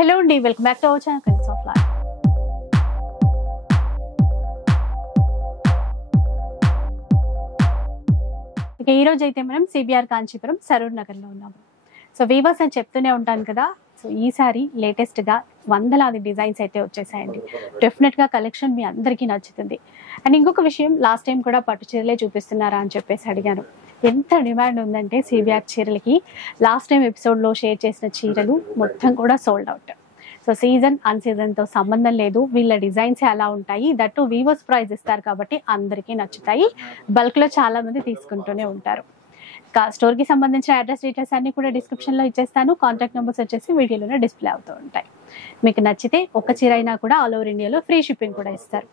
Hello అండి, welcome back to our channel colours of life. ఇక ఈ రోజు అయితే మనం సిబిఆర్ కాంచీపురం సరూర్ నగర్లో ఉన్నాము. సో వీవర్స్ అని చెప్తూనే ఉంటాను కదా, సో ఈసారి లేటెస్ట్గా వందలాది డిజైన్స్ అయితే వచ్చేసాయండి. డెఫినెట్గా కలెక్షన్ మీ అందరికీ నచ్చుతుంది. అండ్ ఇంకొక విషయం, లాస్ట్ టైం కూడా పట్టు చీరలే చూపిస్తున్నారా అని చెప్పేసి అడిగాను. ఎంత డిమాండ్ ఉందంటే సిబిఆర్ చీరలకి, లాస్ట్ టైం ఎపిసోడ్లో షేర్ చేసిన చీరలు మొత్తం కూడా సోల్డ్ అవుట్. సో సీజన్ అన్ సీజన్తో సంబంధం లేదు, వీళ్ళ డిజైన్స్ ఎలా ఉంటాయి, దట్టు వీవర్స్ ప్రైస్ ఇస్తారు కాబట్టి అందరికీ నచ్చుతాయి. బల్క్లో చాలా మంది తీసుకుంటూనే ఉంటారు. స్టోర్కి సంబంధించిన అడ్రస్ డీటెయిల్స్ అన్ని కూడా డిస్క్రిప్షన్లో ఇచ్చేస్తాను. కాంటాక్ట్ నెంబర్స్ వచ్చేసి వీడియోలోనే డిస్ప్లే అవుతూ ఉంటాయి. మీకు నచ్చితే ఒక చీర అయినా కూడా ఆల్ ఓవర్ ఇండియాలో ఫ్రీ షిప్పింగ్ కూడా ఇస్తారు.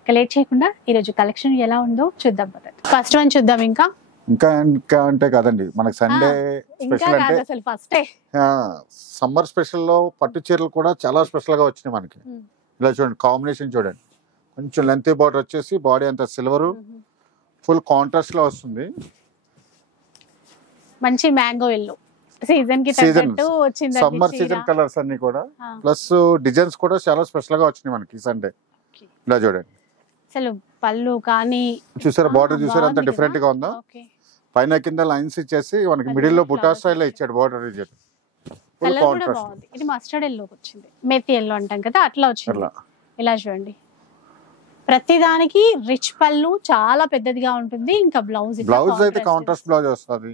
ఇక లేట్ చేయకుండా ఈరోజు కలెక్షన్ ఎలా ఉందో చూద్దాం. ఫస్ట్ వన్ చూద్దాం. ఇంకా అంటే కదండి మనకి సండే స్పెషల్ అంటే అసలు ఫస్ట్ సమ్మర్ స్పెషల్ లో పట్టు చీరలు కూడా చాలా స్పెషల్ గా వచ్చినాయి మనకి. ఇలా చూడండి, కాంబినేషన్ చూడండి, కొంచెం లెంత్ బార్డర్ వచ్చేసి బాడీ అంతా సిల్వర్ ఫుల్ కాంట్రాస్ట్ లో వస్తుంది. మంచి మ్యాంగో ఎల్లో సీజన్ కి తగ్గట్టు వచ్చింది. సమ్మర్ సీజన్ కలర్స్ అన్ని కూడా, ప్లస్ డిజైన్స్ కూడా చాలా స్పెషల్ గా వచ్చినాయి మనకి సండే. ఇలా చూడండి, అసలు పళ్ళు కానీ చూసారా, బార్డర్ చూసారా అంత డిఫరెంట్ గా ఉందా. పైన కింద లైన్స్ ఇచ్చేసి మనకి మిడిల్ లో బుటా స్టైల్ లో ఇచ్చాడు బార్డర్. కలర్ కూడా బాగుంది. ఇది మస్టర్డ్ ఎల్లో వచ్చింది, మెత్తి ఎల్లో అంటాం కదా, అట్లా వచ్చింది. ఇలా చూడండి, ప్రతి దానికి రిచ్ పళ్ళు చాలా పెద్దదిగా ఉంటుంది. ఇంకా బ్లౌజ్ అయితే కాంట్రాస్ట్ బ్లౌజ్ వస్తుంది.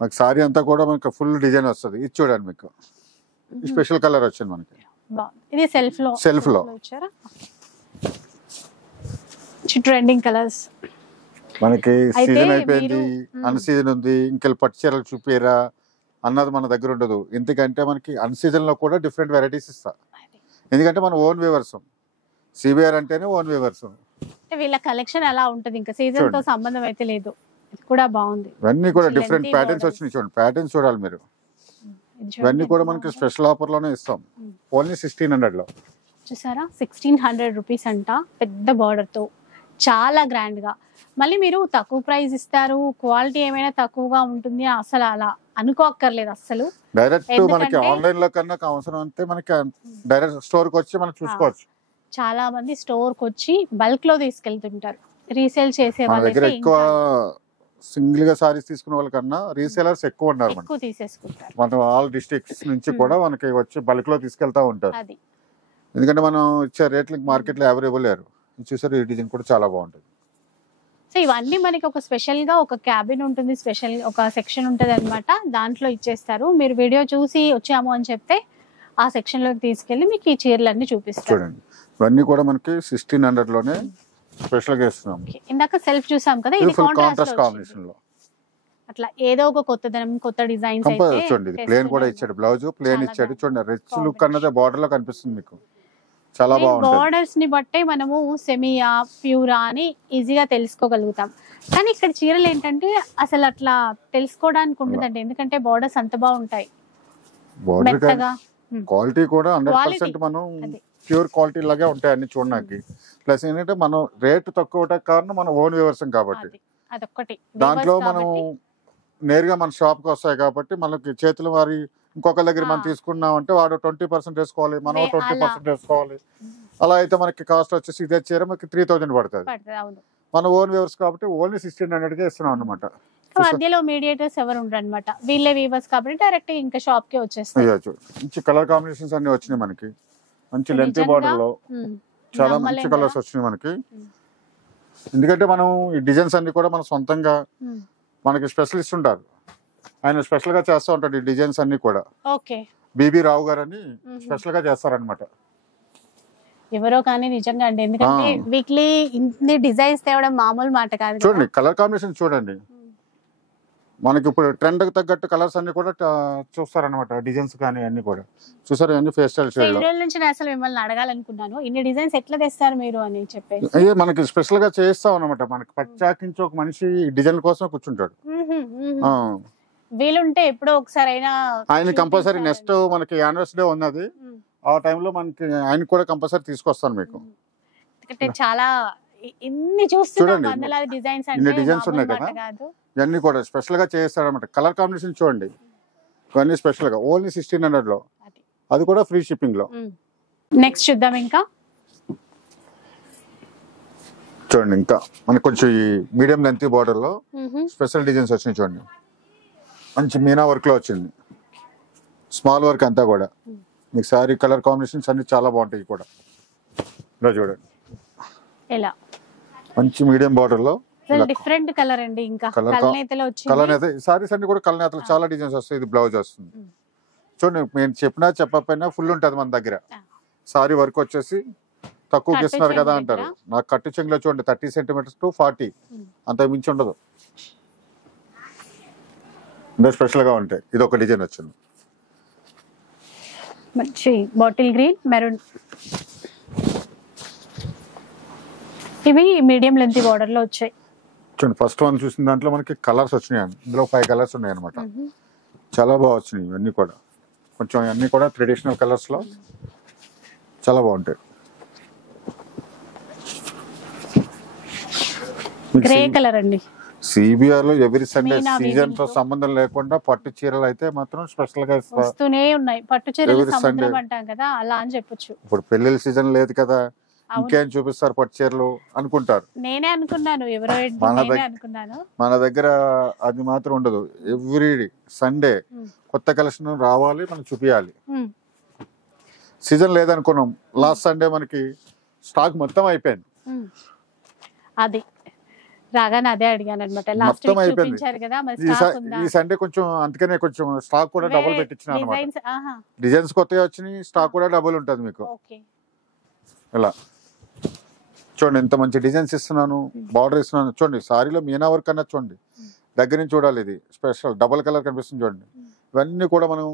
మనకి సారీ అంతా కూడా మనకి ఫుల్ డిజైన్ వస్తుంది. ఇది చూడండి, మీకు స్పెషల్ కలర్ వచ్చింది మనకి. ఇది సెల్ఫ్ లో వచ్చారా, ట్రెండింగ్ కలర్స్. మనకి సీజన్ అయిపోయింది, అన్ సీజన్ ఉంది, ఇంకా పట్టు చీరలు చూపిరా అన్నది మన దగ్గర ఉండదు. ఎందుకంటే మనకి అన్ సీజన్ లో కూడా డిఫరెంట్ వెరైటీస్ ఇస్తా. ఎందుకంటే మన ఓన్ వీవర్స్, సిబిఆర్ అంటేనే ఓన్ వీవర్స్. వీళ్ళ కలెక్షన్ ఎలా ఉంటది, ఇంకా సీజన్ తో సంబంధం అయితే లేదు. ఇది కూడా బాగుంది. ఇవన్నీ కూడా డిఫరెంట్ ప్యాటర్న్స్ వచ్చినాయి. చూడండి, ప్యాటర్న్స్ చూడాలి మీరు. ఇవన్నీ కూడా మనకి స్పెషల్ ఆఫర్ లోనే ఇస్తాం, ఓన్లీ 1600 లో. చూసారా, 1600 రూపీస్ అంట, పెద్ద బార్డర్ తో చాలా గ్రాండ్ గా. మళ్ళీ మీరు తక్కువ ప్రైస్ ఇస్తారు, క్వాలిటీ ఏమైనా తక్కువగా ఉంటుంది, అసలు అలా అనుకోక్కర్లేదు అసలు. డైరెక్ట్ మనకి ఆన్లైన్ లో కన్నా అవసరం అంతే, మనకి డైరెక్ట్ స్టోర్ కి వచ్చి మనం చూసుకోవచ్చు. చాలా మంది స్టోర్ కి వచ్చి బల్క్ లో తీసుకెళ్తుంటారు, రీసేల్ చేసే వాళ్ళ దగ్గర ఎక్కువ. సింగిల్ గా సారీస్ తీసుకునే వాళ్ళకన్నా రీసేలర్స్ ఎక్కువ ఉన్నారు, ఎక్కువ తీసేసుకుంటారు. మనం ఆల్ డిస్ట్రిక్ట్స్ నుంచి కూడా మనకి వచ్చి బల్క్ లో తీసుకెళ్తా ఉంటారు. ఎందుకంటే మనం ఇచ్చే రేట్లకి మార్కెట్ లో అవైలబుల్ లేరు. చూసారు, ఈ డిజైన్ కూడా చాలా బాగుంటుంది. సో ఇవన్నీ మనకి ఒక స్పెషల్ గా ఒక క్యాబిన్ ఉంటుంది, స్పెషల్ ఒక సెక్షన్ ఉంటుంది అనమాట, దాంట్లో ఇచ్చేస్తారు. మీరు వీడియో చూసి వచ్చాము అని చెప్తే ఆ సెక్షన్ లోకి తీసుకెళ్లి మీకు ఈ చీరలన్నీ చూపిస్తారు. చూడండి, ఇవన్నీ కూడా మనకి 1600 లోనే స్పెషల్ గా ఇస్తున్నాం. ఇందాక సెల్ఫ్ చూసాం కదా, ఇది కాంట్రాస్ట్ కాంబినేషన్ లో. అట్లా ఏదో ఒక కొత్తదనం, కొత్త డిజైన్స్. చూడండి, ప్లేన్ కూడా ఇచ్చాడు, బ్లౌజ్ ప్లేన్ ఇచ్చాడు. చూడండి, రిచ్ లుక్ అన్నది బార్డర్ లో కనిపిస్తుంది మీకు, చాలా బాగుంటుంది. బోర్డర్స్ ని బట్టే మనము సెమియా ప్యూరా అని ఈజీగా తెలుసుకోగలుగుతాం. కానీ ఇక్కడ చీరలు ఏంటంటే అసలు అట్లా తెలుసుకోవడానికి ఉండదండి, ఎందుకంటే బోర్డర్స్ అంత బాగుంటాయి. మెత్తగా, క్వాలిటీ కూడా 100% మనం ప్యూర్ క్వాలిటీ లాగే ఉంటాయి అన్ని చూడడానికి. ప్లస్ ఏంటంటే మనం రేటు తక్కువ కారణం మన ఓన్ వ్యవసాయం కాబట్టి, అదొక్కటి. దాంట్లో మనం నేరుగా మన షాప్ కి వస్తాయి కాబట్టి మనకి చేతుల వారి ఇంకొక దగ్గర మనం తీసుకున్నాం అంటే వాడు 20% వేసుకోవాలి, మనం 20% వేసుకోవాలి. అలా అయితే మనకి కాస్ట్ వచ్చేసి ఇదే చీర మనకి 3000 పడుతుంది. మన ఓన్ వ్యూవర్స్ కాబట్టి ఓన్లీ 1600 కే ఇస్తున్నాం అనమాట. మధ్యలో మీడియేటర్స్ ఎవరు ఉండరు అనమాట, వీళ్ళే వీవర్స్ కాబట్టి డైరెక్ట్ ఇంకా షాప్ కి వచ్చేస్తాయి. మంచి కలర్ కాంబినేషన్స్ అన్ని వచ్చినాయి మనకి, మంచి లెంత్ బార్డర్ లో చాలా మంచి కలర్స్ వచ్చినాయి మనకి. ఎందుకంటే మనం ఈ డిజైన్స్ అన్ని కూడా మన సొంతంగా మనకి స్పెషలిస్ట్ ఉంటారు, ఆయన స్పెషల్ గా చేస్తూ ఉంటాడు ఈ డిజైన్స్ అన్ని కూడా. బీబీ రావు గారు అని స్పెషల్ గా చేస్తారనమాట. ఎవరో కానీ నిజంగా అండి, ఎందుకంటే వీక్లీ ఇన్ని డిజైన్స్ తేవడం మామూలు మాట కాదు. చూడండి, కలర్ కాంబినేషన్ చూడండి, మనకి ఇప్పుడు ట్రెండ్ కి తగ్గట్టు కలర్స్ అన్ని కూడా చూస్తారనమాట. డిజైన్స్ కానీ అన్ని కూడా చూసారు, అన్ని ఫేస్ స్టైల్ నుంచి నేను అసలు మిమ్మల్ని అడగాలనుకున్నాను, ఇన్ని డిజైన్స్ ఎట్లా తెస్తారు మీరు అని చెప్పేసి. అయ్యే మనకి స్పెషల్ గా చేస్తాం అనమాట. మనకి పచ్చాకించి ఒక మనిషి డిజైన్ కోసం కూర్చుంటాడు. వీలుంటే ఎప్పుడో ఒకసారి అయినా ఆయన కంపల్సరీ నెక్స్ట్ మనకి యానివర్సరీ ఉన్నది, ఆ టైంలో మనకి ఆయన కూడా కంపల్సరీ తీసుకొస్తాను మీకు. చాలా ఇన్ని చూస్తున్నాం, వందలాది డిజైన్స్, ఇన్ని డిజైన్స్ ఉన్నాయి కదా, ఇవన్నీ కూడా స్పెషల్ గా చేస్తాడు అనమాట. కలర్ కాంబినేషన్ చూడండి, ఇవన్నీ స్పెషల్ గా ఓన్లీ 1600 లో. అది కూడా ఫ్రీ షిప్పింగ్ లో. నెక్స్ట్ చూద్దాం. ఇంకా చూడండి, ఇంకా మనకి కొంచెం ఈ మీడియం లెంత్ బార్డర్ లో స్పెషల్ డిజైన్స్ వచ్చినాయి చూడండి. మంచి మీనా వర్క్ లో వచ్చింది, స్మాల్ వర్క్ అంతా కూడా. మీకు సారీ కలర్ కాంబినేషన్స్ అన్ని చాలా బాగుంటాయి కూడా. ఇలా చూడండి, ఎలా మంచి మీడియం బార్డర్ లో డిఫరెంట్ కలర్ అండి. ఇంకా కలనేతలో వచ్చింది. కలనేత సారీస్ అన్ని కూడా కలనేతలు చాలా డిజైన్స్ వస్తాయి. ఇది బ్లౌజ్ వస్తుంది చూడండి. నేను చెప్పినా చెప్పకపోయినా ఫుల్ ఉంటది మన దగ్గర. సారీ వర్క్ వచ్చేసి తక్కువ ఇస్తున్నారు కదా అంటారు. నాకు కట్టు చెంగులో చూడండి 30 సెంటీమీటర్స్ టు 40, అంత మించి ఉండదు. ఇంకా స్పెషల్ గా ఉంటాయి. ఇది ఒక డిజైన్ వచ్చింది, మంచి బాటిల్ గ్రీన్ మెరూన్. ఇవి మీడియం లెంత్ బార్డర్ లో వచ్చాయి చూడండి. ఫస్ట్ వన్ చూసిన దాంట్లో మనకి కలర్స్ వచ్చినాయి. ఇందులో 5 కలర్స్ ఉన్నాయి అనమాట. చాలా బాగా వచ్చినాయి ఇవన్నీ కూడా. కొంచెం అన్ని కూడా ట్రెడిషనల్ కలర్స్ లో చాలా బాగుంటాయి. గ్రే కలర్ అండి. సిబిఆర్ లో ఎవ్రీ సండే సీజన్ తో సంబంధం లేకుండా పట్టు చీరలు అయితే మాత్రం స్పెషల్ గా వస్తూనే ఉన్నాయి. పట్టు చీరలు సముద్రం అంటాం కదా, అలా అని చెప్పొచ్చు. ఇప్పుడు పెళ్లిళ్ళ సీజన్ లేదు కదా, ఇంకేం చూపిస్తారు పట్టు చీరలు అనుకుంటారు. నేనే అనుకున్నాను, ఎవరో అనుకున్నాను. మన దగ్గర అది మాత్రం ఉండదు. ఎవ్రీ సండే కొత్త కలెక్షన్ రావాలి, మనం చూపించాలి. సీజన్ లేదనుకున్నాం, లాస్ట్ సండే మనకి స్టాక్ మొత్తం అయిపోయింది. అది రాగానే అదే అడిగాను అనమాట. లాస్ట్ వీక్ చూపించారు కదా, మరి స్టాక్ ఉందా? ఈ సండే కొంచెం అందుకనే కొంచెం స్టాక్ కూడా డబుల్ పెట్టించిన అన్నమాట. డిజైన్స్ కొత్తగా వచ్చినాయి, స్టాక్ కూడా డబుల్ ఉంటది మీకు. ఇలా చూడండి, ఎంత మంచి డిజైన్స్ ఇస్తున్నాను, బార్డర్ ఇస్తున్నాను. చూడండి, సారీలో మీనా వర్క్ అన్నది చూడండి, దగ్గర నుంచి చూడాలి. ఇది స్పెషల్ డబుల్ కలర్ కనిపిస్తుంది చూడండి. ఇవన్నీ కూడా మనం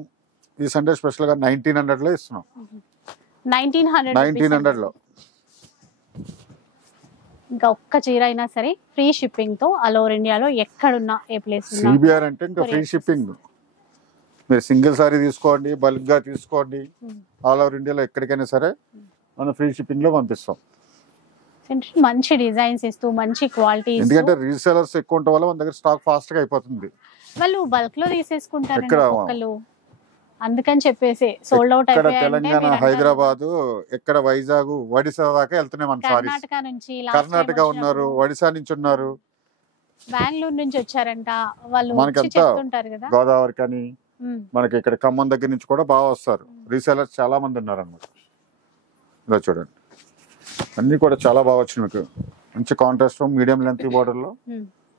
ఈ సండే స్పెషల్ గా 1900 లో ఇస్తున్నాం. 1900 లో. ఇంకా ఒక్క చీర అయినా సరే ఫ్రీ షిప్పింగ్ తో ఆల్ ఓవర్ ఇండియాలో ఎక్కడున్నా ఏ ప్లేస్. సిబిఆర్ అంటే ఇంకా ఫ్రీ షిప్పింగ్. మీరు సింగిల్ సారీ తీసుకోండి, బల్క్ గా తీసుకోండి, ఆల్ ఓవర్ ఇండియాలో ఎక్కడికైనా సరే మనం ఫ్రీ షిప్పింగ్ లో పంపిస్తాం. మంచి డిజైన్స్ ఇస్తూ మంచి క్వాలిటీ. ఎందుకంటే రీసెలర్స్ ఎక్కువ ఉండటం వల్ల మన దగ్గర స్టాక్ ఫాస్ట్ గా అయిపోతుంది. వాళ్ళు బల్క్ లో తీసేసుకుంటారు, అందుకని చెప్పేసి సోల్డ్ అవుట్ ఇక్కడ తెలంగాణ, హైదరాబాద్, ఎక్కడ వైజాగ్, ఒడిశా దాకా వెళ్తున్నాయి మన సారీస్. కర్ణాటక నుంచి, కర్ణాటక ఉన్నారు, ఒడిశా నుంచి ఉన్నారు, బెంగళూరు నుంచి వచ్చారంట వాళ్ళు. మనకంతా గోదావరి కానీ మనకి ఇక్కడ ఖమ్మం దగ్గర నుంచి కూడా బాగా వస్తారు. రీసెలర్స్ చాలా మంది ఉన్నారు అన్నమాట. ఇలా చూడండి, అన్ని కూడా చాలా బాగా వచ్చినాయి మీకు. మంచి కాంట్రాస్ట్ మీడియం లెంత్ బార్డర్ లో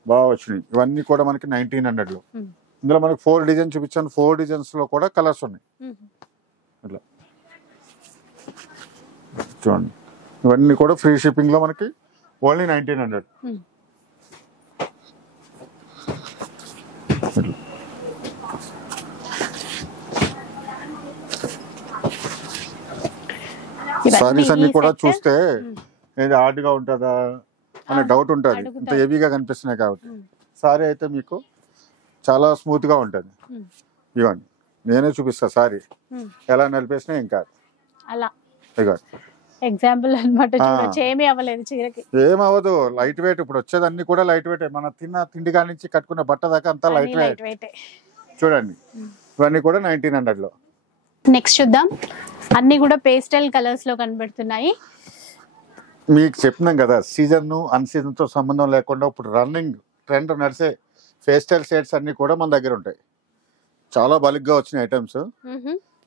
బాగా వచ్చినాయి. ఇవన్నీ కూడా మనకి 1900 లో. ఇందులో మనకి 4 డిజైన్స్ చూపించాను. 4 డిజైన్స్ లో కూడా కలర్స్ ఉన్నాయి. ఇట్లా చూడండి, ఇవన్నీ కూడా ఫ్రీ షిప్పింగ్ లో మనకి ఓన్లీ 1900. సారీస్ అన్ని కూడా చూస్తే ఏది హార్డ్ గా ఉంటుందా అనే డౌట్ ఉంటుంది, ఇంత హెవీగా కనిపిస్తున్నాయి కాబట్టి. సారీ అయితే మీకు చాలా స్మూత్ గా ఉంటది. ఇవ్వండి, నేనే చూపిస్తా సారీ ఎలా నలిపేసినా ఏం కాదు. ఎగ్జాంపుల్ అన్నమాట. ఏమీ అవ్వలేదు చీరకి, ఏం అవ్వదు. Light weight. ఇప్పుడు వచ్చేదన్ని కూడా లైట్ వెయిట్. మన తిన్న తిండి కాడి నుంచి కట్టుకున్న బట్ట దాకా అంతా లైట్ వెయిట్. చూడండి, ఇవన్నీ కూడా 1900 లో. నెక్స్ట్ చూద్దాం. అన్ని కూడా పేస్టల్ కలర్స్ లో కనబడుతున్నాయి. మీకు చెప్పినాం కదా, సీజన్ అన్ సీజన్ తో సంబంధం లేకుండా ఇప్పుడు రన్నింగ్ ట్రెండ్ నడిచే పేస్టల్ షేడ్స్ అన్ని కూడా మన దగ్గర ఉంటాయి. చాలా బల్క్గా వచ్చినాయి ఐటమ్స్.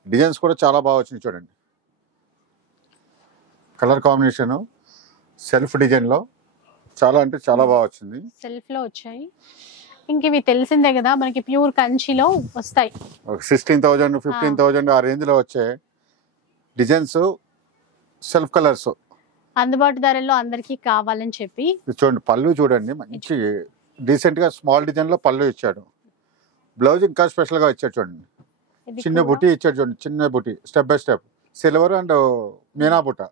డిజైన్స్ కూడా చాలా బాగా వచ్చినాయి. చూడండి, కలర్ కాంబినేషన్ సెల్ఫ్ డిజైన్ లో చాలా అంటే చాలా బాగా వచ్చింది. సెల్ఫ్ లో వచ్చాయి. ఇంక ఇవి తెలిసిందే కదా మనకి, ప్యూర్ కంచిలో వస్తాయి. 16,000 15,000 ఆ రేంజ్ లో వచ్చే డిజైన్స్, సెల్ఫ్ కలర్స్ అందుబాటు ధరల్లో అందరికి కావాలని చెప్పి. చూడండి, పళ్ళు చూడండి, మంచి డీసెంట్ గా స్మాల్ డిజైన్ లో పళ్ళు ఇచ్చాడు. బ్లౌజ్ ఇంకా స్పెషల్ గా ఇచ్చాడు. చూడండి, చిన్న బుటీ ఇచ్చాడు. చూడండి, చిన్న బుటీ, step by step silver and Meena బుట్ట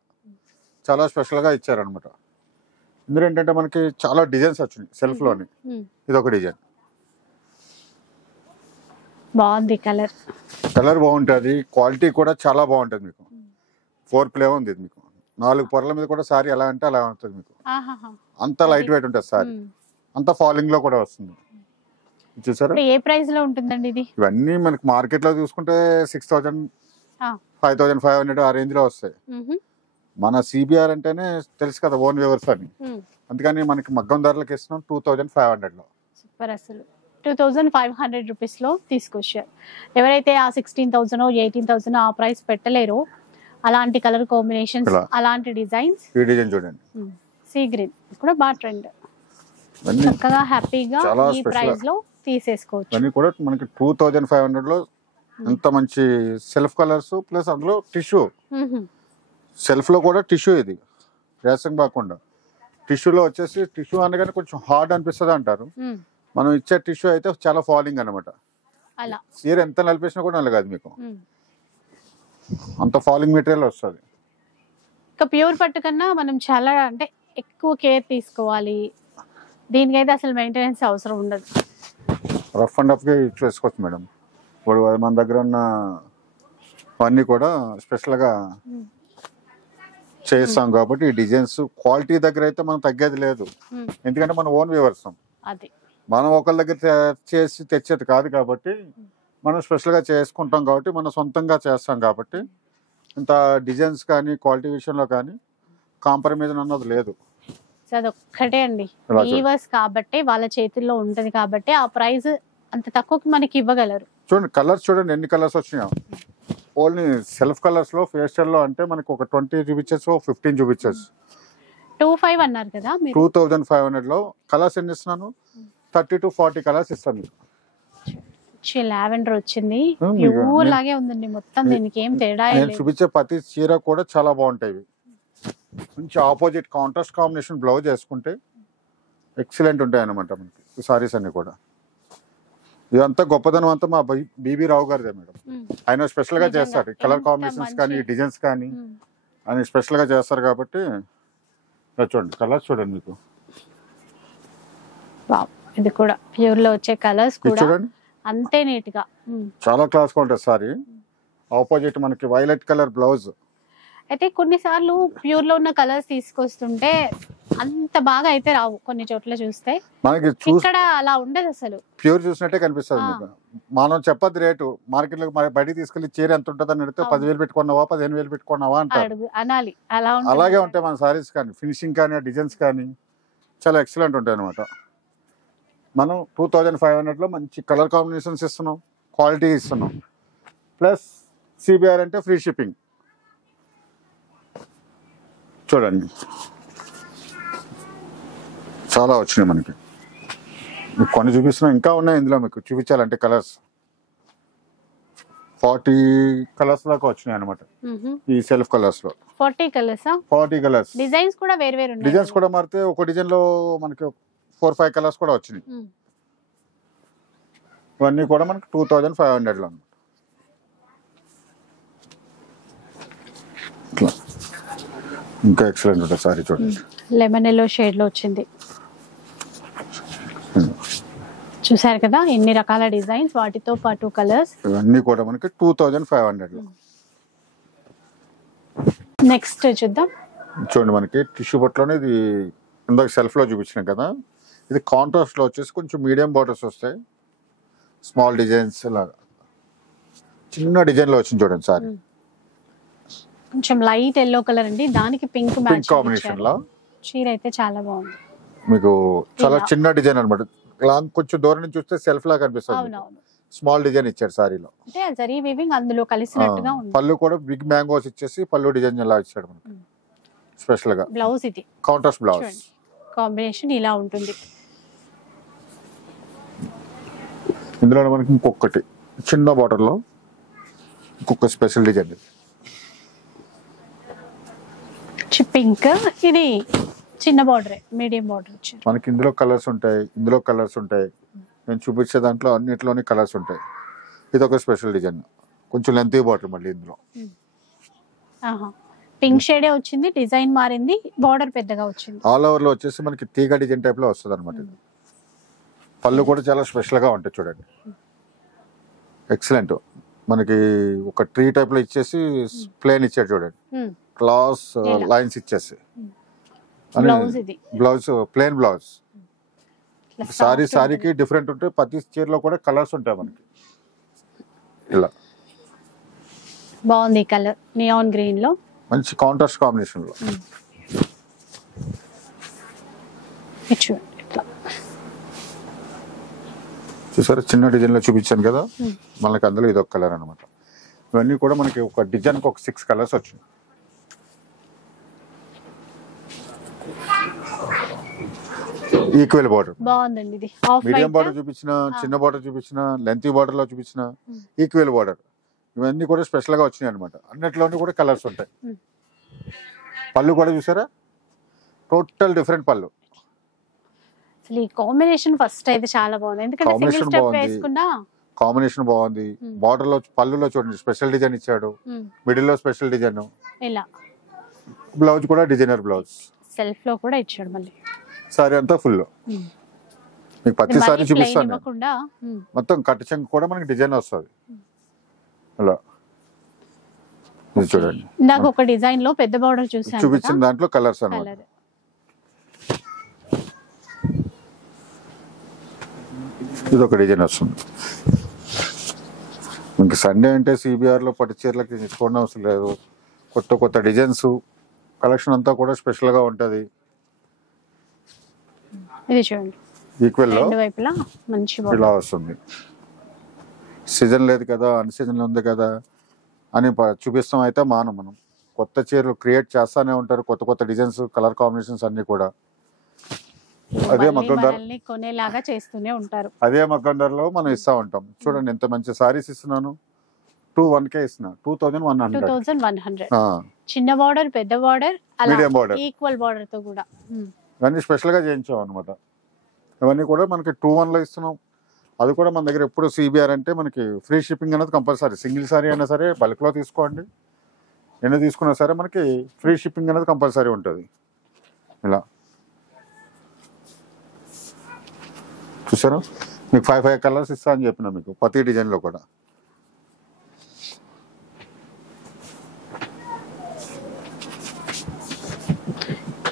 చాలా స్పెషల్ గా ఇచ్చారు అనమాట. ఇందులో ఏంటంటే మనకి చాలా డిజైన్స్ వచ్చినాయి సెల్ఫ్ లోని. ఇది ఒక డిజైన్ బాగుంది. కలర్ బాగుంటుంది, క్వాలిటీ కూడా చాలా బాగుంటుంది. మీకు 4 ప్లే ఉంది. మీకు 4 పొరల మీద కూడా సారీ ఎలా అంటే అలా ఉంటుంది. మీకు అంత లైట్ వెయిట్ ఉంటుంది సారీ, అంత ఫాలింగ్ లో కూడా వస్తుంది. చూసారా? ఏ ప్రైస్ లో ఉంటుందండి ఇది? ఇవన్నీ మనకి మార్కెట్ లో చూసుకుంటే 6,000 5500 ఆ రేంజ్ లో వస్తాయి. మన సిబిఆర్ అంటేనే తెలుసు కదా, ఓన్ వ్యూవర్స్ అని. అందుకని మనకి మగ్గం ధరలకు ఇస్తున్నాం 2500 లో. సూపర్. అసలు 2500 రూపీస్ లో తీసుకొచ్చారు. ఎవరైతే ఆ 16,000 18,000 ఆ ప్రైస్ పెట్టలేరో అలాంటి కలర్ కాంబినేషన్స్, అలాంటి డిజైన్స్. ఈ డిజైన్ చూడండి, సీ గ్రీన్ కూడా బాగా ట్రెండ్. చక్కగా హ్యాపీగా ఈ ప్రైస్ లో తీసేసుకోవచ్చు. అన్ని కూడా మనకి 2500 లో ఎంత మంచి సెల్ఫ్ కలర్స్, ప్లస్ అందులో టిష్యూ. సెల్ఫ్ లో కూడా టిష్యూ, ఇది రేసం కాకుండా టిష్యూలో వచ్చేసి, టిష్యూ అనగానే కొంచెం హార్డ్ అనిపిస్తుంది అంటారు. మనం ఇచ్చే టిష్యూ అయితే చాలా ఫాలింగ్ అనమాట. చీర ఎంత నలిపేసినా కూడా నలగదు మీకు, అంత ఫాలింగ్ మెటీరియల్ వస్తుంది. ఇంకా ప్యూర్ పట్టు కన్నా మనం చాలా అంటే ఎక్కువ కేర్ తీసుకోవాలి. దీనికైతే అసలు మెయింటెనెన్స్ అవసరం ఉండదు. రఫ్ అండ్ రఫ్ గా చేసుకోవచ్చు మేడం. ఇప్పుడు మన దగ్గర ఉన్న అన్ని కూడా స్పెషల్ గా చేస్తాం కాబట్టి ఈ డిజైన్స్ క్వాలిటీ దగ్గర అయితే మనం తగ్గేది లేదు. ఎందుకంటే మనం ఓన్ వ్యూవర్స్, మనం ఒకళ్ళ దగ్గర చేసి తెచ్చేది కాదు కాబట్టి మనం స్పెషల్ గా చేసుకుంటాం కాబట్టి మనం సొంతంగా చేస్తాం కాబట్టి ఇంత డిజైన్స్ కానీ క్వాలిటీ విషయంలో కానీ కాంప్రమైజ్ అన్నది లేదు. అదొక్కటే అండి, వీవర్స్ కాబట్టి వాళ్ళ చేతుల్లో ఉంటది కాబట్టి ఆ ప్రైస్ అంత తక్కువకి మనకి ఇవ్వగలరు. చూడండి కలర్స్, చూడండి ఎన్ని కలర్స్ వచ్చినాయో. ఓన్లీ సెల్ఫ్ కలర్స్ లో ఫేషియల్ లో అంటే మనకి ఒక 20 చూపించచ్చు, 15 చూపించచ్చు. 25 అన్నారు కదా మీరు. 2500 లో కలర్స్ ఎన్ని ఇస్తున్నాను? 30 to 40 కలర్స్ ఇస్తాను. లావెండర్ వచ్చింది, ప్యూర్ లాగే ఉందండి మొత్తం, దీనికి ఏం తేడా లేదు. నేను చూపించే ప్రతి చీర కూడా చాలా బాగుంటాయి. మంచి ఆపోజిట్ కాంట్రాస్ట్ కాంబినేషన్ బ్లౌజ్ వేసుకుంటే ఎక్సలెంట్ ఉంటాయి అన్నమాట మనకి సారీస్ అన్ని కూడా. ఇదంతా గొప్పదనం అంతా మా బీబీ రావు గారిదే మేడం. ఆయన స్పెషల్ గా చేస్తారు కలర్ కాంబినేషన్స్ కానీ డిజైన్స్ కానీ ఆయన స్పెషల్ గా చేస్తారు కాబట్టి. చూడండి కలర్స్ చూడండి, మీకు ఇది కూడా ప్యూర్ లో వచ్చే కలర్స్ కూడా చూడండి, అంతే నీట్ గా చాలా క్లాస్ గా ఉంటుంది సారీ. ఆపోజిట్ మనకి వైలెట్ కలర్ బ్లౌజ్. అయితే కొన్నిసార్లు ప్యూర్ లో ఉన్న కలర్స్ తీసుకొస్తుంటే అంత బాగా అయితే రావు, కొన్ని చోట్ల చూస్తే. మనకి ఇక్కడ అలా ఉండదు, అసలు ప్యూర్ చూసినట్టే కనిపిస్తుంది మీకు. మనం చెప్పదు రేటు, మార్కెట్ లో బయటికి తీసుకెళ్లి చీర ఎంత ఉంటుంది అని అడిగితే 10,000 పెట్టుకున్నావా 15,000 పెట్టుకున్నావా అంటారు, అనాలి. అలాగే ఉంటాయి మన సారీస్ కానీ, ఫినిషింగ్ కానీ, డిజైన్స్ కానీ చాలా ఎక్సలెంట్ ఉంటాయి అనమాట. మనం 2500 లో మంచి కలర్ కాంబినేషన్స్ ఇస్తున్నాం, క్వాలిటీ ఇస్తున్నాం, ప్లస్ సిబిఆర్ అంటే ఫ్రీ షిప్పింగ్. చూడండి చాలా వచ్చినాయి మనకి, కొన్ని చూపిస్తున్నాం, ఇంకా ఉన్నాయి ఇందులో మీకు చూపించాలంటే. కలర్స్ 40 కలర్స్ దాకా వచ్చినాయి అనమాట ఈ సెల్ఫ్ కలర్స్ లో. 40 కలర్స్. డిజైన్స్ కూడా వేరు వేరు, డిజైన్స్ కూడా మారితే ఒక డిజైన్ లో మనకి 4-5 కలర్స్ కూడా వచ్చినాయి. ఇవన్నీ కూడా మనకి 2500 లో అనమాట. ఇంకా ఎక్సలెంట్ ఉంటుంది సారీ. చూడండి లెమన్ ఎల్లో షేడ్ లో వచ్చింది, చూసారు కదా ఎన్ని రకాల డిజైన్స్, వాటితో పాటు కలర్స్. ఇవన్నీ కూడా మనకి 2500 లో. నెక్స్ట్ చూద్దాం. చూడండి మనకి టిష్యూ బట్టలోనే, ఇది ఇందాక సెల్ఫ్ లో చూపించినాం కదా, ఇది కాంట్రాస్ట్ లో వచ్చేసి కొంచెం మీడియం బార్డర్స్ వస్తాయి, స్మాల్ డిజైన్స్ లాగా చిన్న డిజైన్ లో వచ్చింది. చూడండి సారీ కొంచెం లైట్ ఎల్లో కలర్ అండి, దానికి పింక్ మ్యాచ్ కాంబినేషన్ లో చీర అయితే చాలా బాగుంది. మీకు చాలా చిన్న డిజైన్ అనమాట. కొంచెం దూరం నుంచి చూస్తే సెల్ఫ్ లాగా కనిపిస్తుంది. స్మాల్ డిజైన్ ఇచ్చారు సారీలో, అంటే జరీ వీవింగ్ అందులో కలిసినట్టుగా ఉంది. పళ్ళు కూడా బిగ్ మ్యాంగోస్ ఇచ్చేసి పళ్ళు డిజైన్ ఇలా ఇచ్చాడు మనకి స్పెషల్ గా. బ్లౌజ్ ఇది కాంట్రాస్ట్ బ్లౌజ్ కాంబినేషన్ ఇలా ఉంటుంది. ఇందులో మనకి ఇంకొకటి చిన్న బార్డర్ లో ఇంకొక స్పెషల్ డిజైన్, పింక్. ఇది చిన్న బార్డర్, మీడియం బార్డర్ ఇచ్చారు మనకి. ఇందులో కలర్స్ ఉంటాయి, ఇందులో కలర్స్ ఉంటాయి, నేను చూపించే దాంట్లో అన్నిట్లోనే కలర్స్ ఉంటాయి. ఇది ఒక స్పెషల్ డిజైన్, కొంచెం లెంతీ బార్డర్ మళ్ళీ ఇందులో. పింక్ షేడే వచ్చింది, డిజైన్ మారింది, బార్డర్ పెద్దగా వచ్చింది. ఆల్ ఓవర్ లో వచ్చేసి మనకి తీగ డిజైన్ టైప్ లో వస్తుంది అనమాట. పళ్ళు కూడా చాలా స్పెషల్ గా ఉంటాయి. చూడండి ఎక్సలెంట్. మనకి ఒక ట్రీ టైప్ లో ఇచ్చేసి ప్లేన్ ఇచ్చాడు చూడండి, క్లాస్ లైన్స్ ఇచ్చేసి. Blouse plain blouse. సారీకి డిఫరెంట్ ఉంటాయి, ప్రతి చీరలో కూడా కలర్స్ ఉంటాయి మనకి ఇలా. బాగుంది కలర్ నియాన్ గ్రీన్ లో మంచి కాంట్రాస్ట్ కాంబినేషన్ లో. చూసారా చిన్న డిజైన్ లో చూపించాను కదా, మనకి అందులో ఇది ఒక కలర్ అనమాట. ఇవన్నీ కూడా మనకి ఒక డిజైన్ కి ఒక 6 కలర్స్ వచ్చినాయి. ఈక్వల్ బార్డర్ బాగుందండి. ఇది మీడియం బార్డర్ చూపించిన, చిన్న బార్డర్ చూపించిన, లెంత్ బార్డర్ లో చూపించిన, ఈక్వల్ బార్డర్ ఇవన్నీ కూడా స్పెషల్ గా వచ్చినాయి అనమాట. అన్నిట్లోనే కూడా కలర్స్ ఉంటాయి. పళ్ళు కూడా చూసారా టోటల్ డిఫరెంట్ పళ్ళు. ఈ కాంబినేషన్ ఫస్ట్ అయితే చాలా బాగుంది, ఎందుకంటే సింగిల్ స్టెప్ వేసుకున్నా కాంబినేషన్ బాగుంది. బార్డర్ లో పళ్ళులో చూడండి స్పెషల్ డిజైన్ ఇచ్చాడు, మిడిల్ లో స్పెషల్ డిజైన్, ఇలా బ్లౌజ్ కూడా డిజైనర్ బ్లౌజ్, సెల్ఫ్ లో కూడా ఇచ్చాడు. మళ్ళీ సారీ అంతా ఫుల్ మీకు ప్రతి సారీ చూపిస్తాను. మొత్తం కట్ చెంగు కూడా మనకి డిజైన్ వస్తుంది అలా. ఇది చూడండి నాకు ఒక డిజైన్ లో పెద్ద బార్డర్ చూపించిన దాంట్లో కలర్స్ అన్నమాట. ఇది ఒక డిజైన్ వస్తుంది. ఇంక సండే అంటే సిబిఆర్ లో పట్టు చీరలకి తీసుకోవడం అవసరం లేదు. కొత్త కొత్త డిజైన్స్ కలెక్షన్ అంతా కూడా స్పెషల్ గా ఉంటది. ఇది చూడండి ఈక్వల్ లో మంచి ఇలా వస్తుంది. సీజన్ లేదు కదా, అన్ సీజన్ ఉంది కదా అని చూపిస్తాం అయితే మనం కొత్త చీరలు క్రియేట్ చేస్తానే ఉంటారు. కొత్త కొత్త డిజైన్స్, కలర్ కాంబినేషన్స్ అన్ని కూడా అదే మగ్గం ధర కొనేలాగా చేస్తూనే ఉంటారు. అదే మగ్గం ధరలో మనం ఇస్తా ఉంటాం. చూడండి ఎంత మంచి సారీస్ ఇస్తున్నాను. 2,100 ఇస్తున్నా. 2,100 చిన్న బార్డర్, పెద్ద border, medium border, equal border తో కూడా ఇవన్నీ స్పెషల్ గా చేయించాం అనమాట. ఇవన్నీ కూడా మనకి 2,100 లో ఇస్తున్నాం. అది కూడా మన దగ్గర ఎప్పుడు సిబిఆర్ అంటే మనకి ఫ్రీ షిప్పింగ్ అనేది కంపల్సరీ. సింగిల్ సారీ అయినా సరే బల్క్ లో తీసుకోండి, ఎన్ని తీసుకున్నా సరే మనకి ఫ్రీ షిప్పింగ్ అనేది కంపల్సరీ ఉంటుంది. ఇలా చూసారా మీకు 5 కలర్స్ ఇస్తా అని చెప్పిన మీకు ప్రతి డిజైన్ లో కూడా.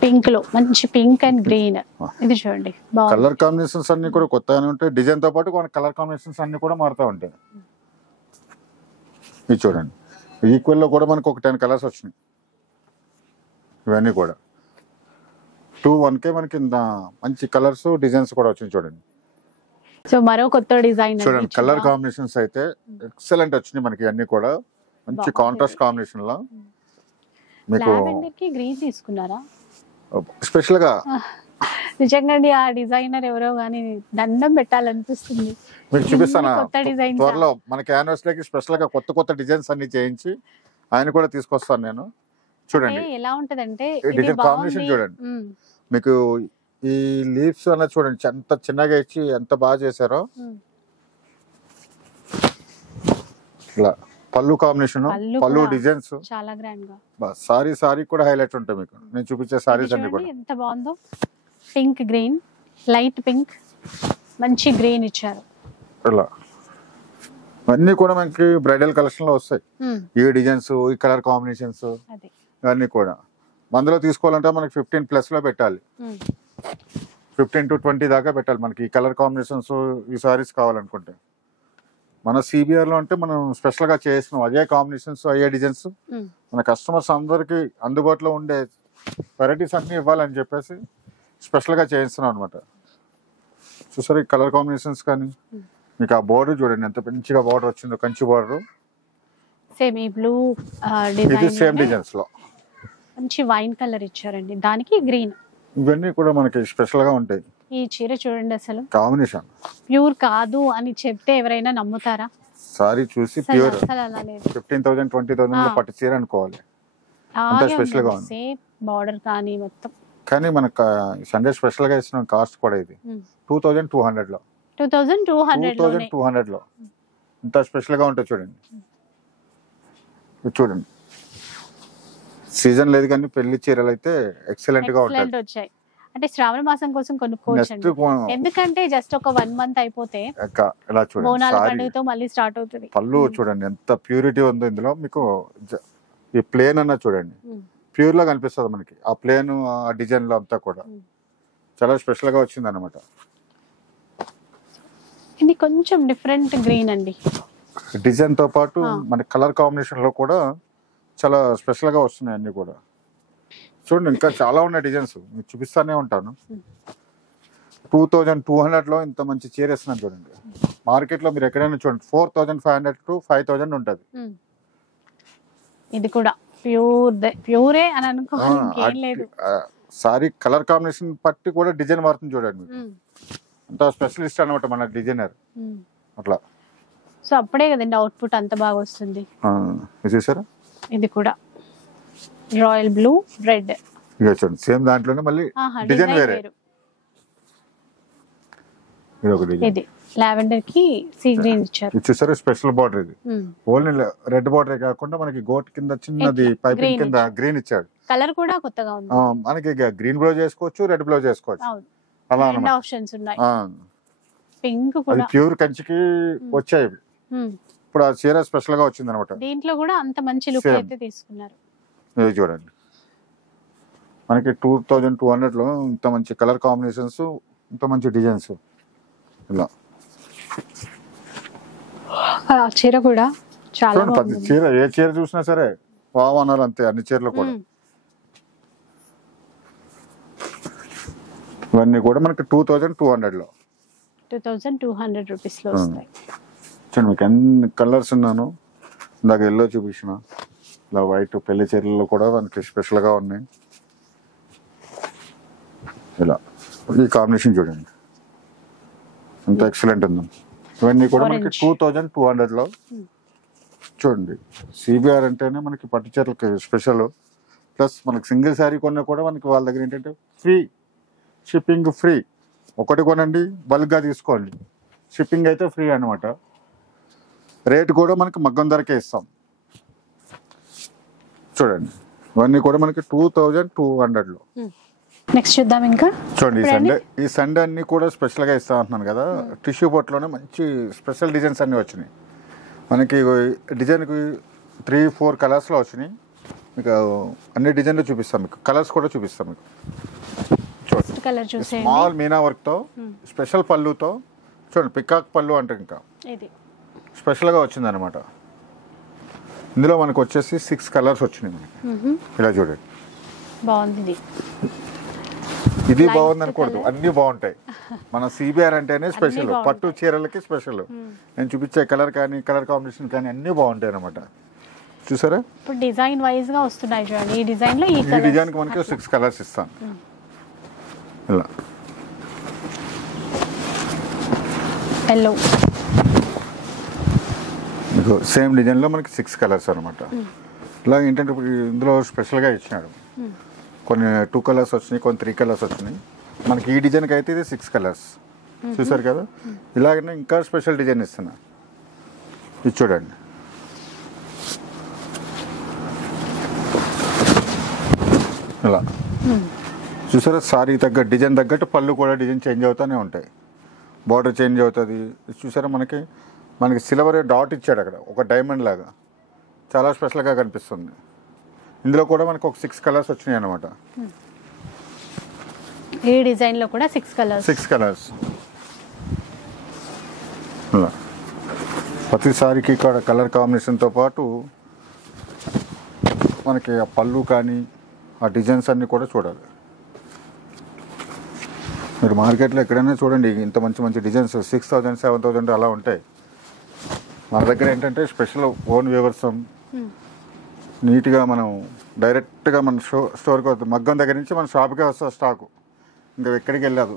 పింక్ లో మంచి పింక్ అండ్ గ్రీన్. ఇది చూడండి కలర్ కాంబినేషన్స్ అన్ని కూడా కొత్తగానే ఉంటాయి. డిజైన్ తో పాటు కలర్ కాంబినేషన్స్ అన్ని కూడా మారుతూ ఉంటాయి. ఇది చూడండి ఈక్వల్ లో కూడా మనకు ఒక 10 కలర్స్ వచ్చినాయి. ఇవన్నీ కూడా 2,100 మనకి మంచి కలర్స్ డిజైన్స్ కూడా వచ్చినాయి. చూడండి సో మరో కొత్త డిజైన్ చూడండి. కలర్ కాంబినేషన్స్ అయితే ఎక్సలెంట్ వచ్చినాయి మనకి. అన్ని కూడా మంచి కాంట్రాస్ట్ కాంబినేషన్ లో మీకు గ్రీన్ తీసుకున్నారా స్పెషల్ గా. నిజంగా ఆ డిజైనర్ ఎవరో గానీ దండం పెట్టాలనిపిస్తుంది. మీకు చూపిస్తాను త్వరలో మన క్యాన్వాస్ లోకి స్పెషల్ గా కొత్త కొత్త డిజైన్స్ అన్ని చేయించి ఆయన కూడా తీసుకొస్తాను నేను. చూడండి ఎలా ఉంటదంటే డిజైన్ కాంబినేషన్ చూడండి. మీకు ఈ లీవ్స్ అన్నది చూడండి ఎంత చిన్నగా ఇచ్చి ఎంత బాగా చేశారో. ఇలా పళ్ళు కాంబినేషన్, పళ్ళు డిజైన్స్ చాలా గ్రాండ్ గా. సారీ కూడా హైలైట్ ఉంటాయి మీకు. నేను చూపించే సారీస్ అన్ని కూడా ఎంత బాగుందో. పింక్ గ్రీన్, లైట్ పింక్, మంచి గ్రీన్ ఇచ్చారు. ఇలా అన్ని కూడా మనకి బ్రైడల్ కలెక్షన్ లో వస్తాయి. ఈ డిజైన్స్, ఈ కలర్ కాంబినేషన్స్ ఇవన్నీ కూడా అందులో తీసుకోవాలంటే మనకి 15+ లో పెట్టాలి. 15 to 20 దాకా పెట్టాలి మనకి ఈ కలర్ కాంబినేషన్స్, ఈ సారీస్ కావాలనుకుంటే. మన సిబిఆర్ లో అంటే మనం స్పెషల్ గా చేస్తున్నాం అదే కాంబినేషన్స్, అయ్యే డిజైన్స్ మన కస్టమర్స్ అందరికి అందుబాటులో ఉండే వెరైటీస్ అన్ని ఇవ్వాలని చెప్పేసి స్పెషల్ గా చేయిస్తున్నాం అనమాట. చూసారు ఈ కలర్ కాంబినేషన్స్ కానీ మీకు ఆ బోర్డర్ చూడండి ఎంత మంచిగా బోర్డర్ వచ్చిందో, కంచి బోర్డర్. సేమ్ ఈ బ్లూ ఇది సేమ్ డిజైన్స్ లో మంచి వైన్ కలర్ ఇచ్చారండి, దానికి గ్రీన్. ఇవన్నీ కూడా మనకి స్పెషల్ గా ఉంటాయి. ఈ చీర చూడండి అసలు కాంబినేషన్ ప్యూర్ కాదు అని చెప్తే ఎవరైనా నమ్ముతారా? సారీ చూసి ప్యూర్ 15,000 20,000 లో పట్టు చీర అనుకోవాలి. అంత స్పెషల్ గా ఉంది. బార్డర్ కానీ మొత్తం. కానీ మనకు సండే స్పెషల్ గా ఇస్తున్న కాస్ట్ కూడా ఇది 2,200 లో. 2,200 లో ఇంత స్పెషల్ గా ఉంటుంది చూడండి. చూడండి సీజన్ లేదు కానీ పెళ్లి చీరలు అయితే ఎక్సలెంట్ గా ఉంటాయి. అంటే శ్రావణ మాసం కోసం కొనుక్కోవచ్చు, ఎందుకంటే జస్ట్ ఒక 1 month అయిపోతే ఇలా చూడండి బోనాల పండుగతో మళ్ళీ స్టార్ట్ అవుతుంది. పళ్ళు చూడండి ఎంత ప్యూరిటీ ఉందో ఇందులో. మీకు ఈ ప్లేన్ అన్న చూడండి ప్యూర్ లా కనిపిస్తుంది మనకి. ఆ ప్లేన్ ఆ డిజైన్ లో అంతా కూడా చాలా స్పెషల్ గా వచ్చింది అనమాట. ఇది కొంచెం డిఫరెంట్ గ్రీన్ అండి. డిజైన్ తో పాటు మన కలర్ కాంబినేషన్ లో కూడా చాలా స్పెషల్ గా వస్తున్నాయి అన్ని కూడా. చూడండి ఇంకా చాలా ఉన్నాయి డిజైన్స్, మీకు చూపిస్తానే ఉంటాను. 2200 లో ఇంత మంచి చీర ఇస్తున్నాను చూడండి. మార్కెట్ లో మీరు ఎక్కడైనా చూడండి 4500 to 5000 ఉంటది. ఇది కూడా ప్యూరే అని అనుకోవాలి, ఇంకేం లేదు. సారీ కలర్ కాంబినేషన్ పట్టి కూడా డిజైన్ మారుతుంది చూడండి. మీకు అంత స్పెషలిస్ట్ అనమాట మన డిజైనర్ అట్లా. సో అప్పుడే కదండి అవుట్పుట్ అంత బాగా వస్తుంది. చూసారా ఇది కూడా రాయల్ బ్లూ రెడ్, ఇక చూడండి సేమ్ దాంట్లోనే మళ్ళీ డిజైన్ వేరే. ఇది ఒక డిజైన్, ఇది లావెండర్ కి సీ గ్రీన్ ఇచ్చారు. ఇది చూసారా స్పెషల్ బార్డర్. ఇది ఓన్లీ రెడ్ బార్డర్ కాకుండా మనకి గోట్ కింద చిన్నది పైపింగ్ కింద గ్రీన్ ఇచ్చాడు. కలర్ కూడా కొత్తగా ఉంది. మనకి గ్రీన్ బ్లౌజ్ చేసుకోవచ్చు, రెడ్ బ్లౌజ్ చేసుకోవచ్చు, అలా రెండు ఆప్షన్స్ ఉన్నాయి. పింక్ కూడా ప్యూర్ కంచికి వచ్చాయి. ఇప్పుడు ఆ చీర స్పెషల్ గా వచ్చింది అనమాట. దీంట్లో కూడా అంత మంచి లుక్ అయితే తీసుకున్నారు. ఇది చూడండి మనకి 2200 లో ఇంత మంచి కలర్ కాంబినేషన్స్, ఇంత మంచి డిజైన్స్. ఇలా చీర కూడా చాలా ప్రతి చీర ఏ చీర చూసినా సరే వావ్ అన్నారు అంతే, అన్ని చీరలు కూడా. ఇవన్నీ కూడా మనకి 2200 లో 2200 రూపీస్ లో వస్తాయి. చూడండి మీకు ఎన్ని కలర్స్ ఉన్నాను. ఇందాక ఎల్లో చూపించిన, ఇలా వైట్ పెళ్లి చీరల్లో కూడా మనకి స్పెషల్ గా ఉన్నాయి. ఇలా ఈ కాంబినేషన్ చూడండి ఎంత ఎక్సలెంట్ ఉంది. ఇవన్నీ కూడా మనకి 2200 లో. చూడండి సిబిఆర్ అంటేనే మనకి పట్టు చీరలకి స్పెషల్. ప్లస్ మనకి సింగిల్ శారీ కొన్నా కూడా మనకి వాళ్ళ దగ్గర ఏంటంటే ఫ్రీ షిప్పింగ్, ఫ్రీ. ఒకటి కొనండి బల్క్ గా తీసుకోండి, షిప్పింగ్ అయితే ఫ్రీ అనమాట. రేట్ కూడా మనకి మగ్గం ధరకే ఇస్తాం. చూడండి ఇవన్నీ కూడా మనకి 2200 లో. నెక్స్ట్ చూద్దాం ఇంకా. చూడండి ఈ సండే అన్ని కూడా స్పెషల్ గా ఇస్తా అంటున్నాను కదా. టిష్యూ బొట్లోనే మంచి స్పెషల్ డిజైన్స్ అన్ని వచ్చినాయి మనకి. డిజైన్ కి 3-4 కలర్స్ లో వచ్చినాయి. మీకు అన్ని డిజైన్లు చూపిస్తాం, మీకు కలర్స్ కూడా చూపిస్తాం. మీకు స్మాల్ మీనా వర్క్ తో స్పెషల్ పళ్ళుతో చూడండి, పికాక్ పళ్ళు అంటే ఇంకా స్పెషల్ గా వచ్చింది అనమాట. ఇందులో మనకు వచ్చేసి 6 కలర్స్ వచ్చినాయి మనకి. ఇలా చూడండి బాగుంది. ఇది బాగుంది అనుకోండి, అన్ని బాగుంటాయి. మన సిబిఆర్ అంటేనే స్పెషల్, పట్టు చీరలకి స్పెషల్. నేను చూపించే కలర్ కానీ కలర్ కాంబినేషన్ కానీ అన్ని బాగుంటాయి అనమాట. చూసారా ఇప్పుడు డిజైన్ వైజ్ గా వస్తున్నాయి చూడండి. ఈ డిజైన్ లో ఈ డిజైన్ కి మనకి 6 కలర్స్ ఇస్తాను. ఇలా ఎల్లో, మీకు సేమ్ డిజైన్ లో మనకి 6 కలర్స్ అనమాట. ఇలా ఏంటంటే ఇప్పుడు ఇందులో స్పెషల్ గా ఇచ్చినాడు. కొన్ని 2 కలర్స్ వచ్చినాయి, కొన్ని 3 కలర్స్ వచ్చినాయి. మనకి ఈ డిజైన్కి అయితే ఇది 6 కలర్స్. చూసారు కదా. ఇలాగనే ఇంకా స్పెషల్ డిజైన్ ఇస్తున్నా, ఇది చూడండి. ఇలా చూసారా సారీ తగ్గ డిజైన్ తగ్గట్టు పళ్ళు కూడా డిజైన్ చేంజ్ అవుతూనే ఉంటాయి, బార్డర్ చేంజ్ అవుతుంది. చూసారా మనకి సిల్వర్ డాట్ ఇచ్చాడు అక్కడ, ఒక డైమండ్ లాగా చాలా స్పెషల్గా కనిపిస్తుంది. ఇందులో కూడా మనకు ఒక 6 కలర్స్ వచ్చినాయి అనమాట. ఈ డిజైన్ లో కూడా 6 కలర్స్. ప్రతి సారీకి ఇక్కడ కలర్ కాంబినేషన్తో పాటు మనకి ఆ పళ్ళు కానీ ఆ డిజైన్స్ అన్నీ కూడా చూడాలి. మీరు మార్కెట్లో ఎక్కడైనా చూడండి ఇంత మంచి మంచి డిజైన్స్ 6000, 7000 అలా ఉంటాయి. మన దగ్గర ఏంటంటే స్పెషల్ ఓన్ వ్యవస్థ, నీట్గా మనం డైరెక్ట్గా మన స్టోర్కి వస్తుంది. మగ్గం దగ్గర నుంచి మన షాప్కే వస్తుంది స్టాకు, ఇంకా ఎక్కడికి వెళ్ళదు.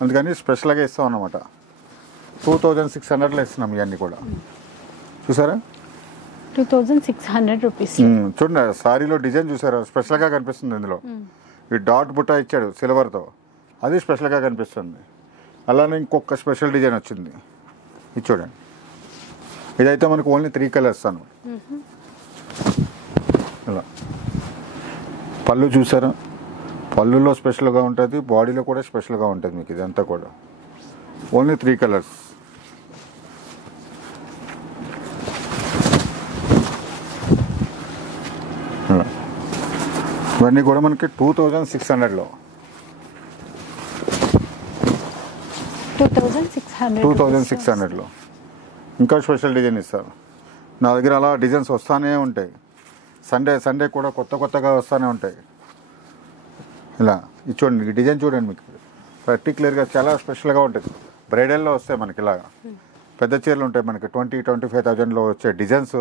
అందుకని స్పెషల్గా ఇస్తాం అన్నమాట. 2600లో ఇస్తున్నాం ఇవన్నీ కూడా. చూసారా 2600 రూపీస్. చూడండి సారీలో డిజైన్ చూసారా స్పెషల్గా కనిపిస్తుంది. ఇందులో ఈ డాట్ బుట్ట ఇచ్చాడు సిల్వర్తో, అది స్పెషల్గా కనిపిస్తుంది. అలానే ఇంకొక స్పెషల్ డిజైన్ వచ్చింది, ఇది చూడండి. ఇదైతే మనకు ఓన్లీ 3 కలర్స్ అనమాట. ఇలా పళ్ళు చూసారా, పళ్ళులో స్పెషల్గా ఉంటుంది, బాడీలో కూడా స్పెషల్గా ఉంటుంది. మీకు ఇదంతా కూడా ఓన్లీ 3 కలర్స్. ఇవన్నీ కూడా మనకి 2600లో. 2600లో ఇంకా స్పెషల్ డిజైన్ ఇస్తారు. నా దగ్గర అలా డిజైన్స్ వస్తూనే ఉంటాయి. సండే కూడా కొత్తగా వస్తూనే ఉంటాయి. ఇలా ఇది చూడండి, ఈ డిజైన్ చూడండి, మీకు పర్టికులర్గా చాలా స్పెషల్గా ఉంటుంది. బ్రైడల్లో వస్తాయి మనకి ఇలాగా పెద్ద చీరలు ఉంటాయి మనకి 20,000-25,000లో వచ్చే డిజైన్స్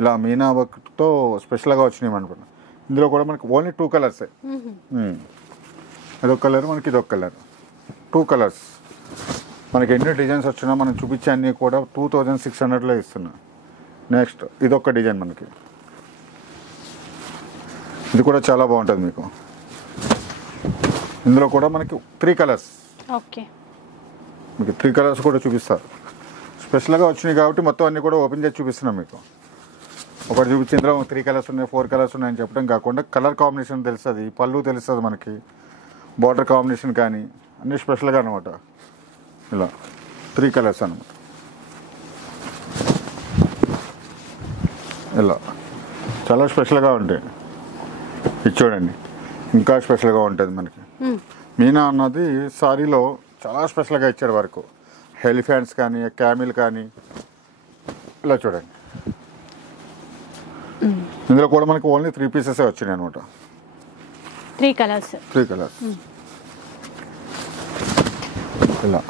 ఇలా మీనా వర్క్తో స్పెషల్గా వచ్చినాయి అనుకున్నాను. ఇందులో కూడా మనకి ఓన్లీ 2 కలర్సే. అదొక కలర్, మనకి ఇదొక కలర్, 2 కలర్స్. మనకి ఎన్ని డిజైన్స్ వచ్చినా మనం చూపించే అన్నీ కూడా 2600లో ఇస్తున్నా. నెక్స్ట్ ఇదొక డిజైన్ మనకి, ఇది కూడా చాలా బాగుంటుంది మీకు. ఇందులో కూడా మనకి 3 కలర్స్. ఓకే, మీకు 3 కలర్స్ కూడా చూపిస్తారు. స్పెషల్గా వచ్చినాయి కాబట్టి మొత్తం అన్నీ కూడా ఓపెన్ చేసి చూపిస్తున్నాం మీకు. ఒకటి చూపించి ఇందులో 3 కలర్స్ ఉన్నాయి, 4 కలర్స్ ఉన్నాయని చెప్పడం కాకుండా కలర్ కాంబినేషన్ తెలుస్తుంది, పళ్ళు తెలుస్తుంది మనకి, బార్డర్ కాంబినేషన్ కానీ అన్నీ స్పెషల్గా అనమాట. ఇలా 3 కలర్స్ అనమాట. ఇలా చాలా స్పెషల్గా ఉంటాయి. ఇది చూడండి, ఇంకా స్పెషల్గా ఉంటుంది మనకి. మీనా అన్నది సారీలో చాలా స్పెషల్గా ఇచ్చారు వరకు. ఎలిఫెంట్స్ కానీ, క్యామిల్ కానీ, ఇలా చూడండి. ఇందులో కూడా మనకి ఓన్లీ 3 పీసెస్ వచ్చినాయి అనమాట. 3 కలర్స్. ఇలా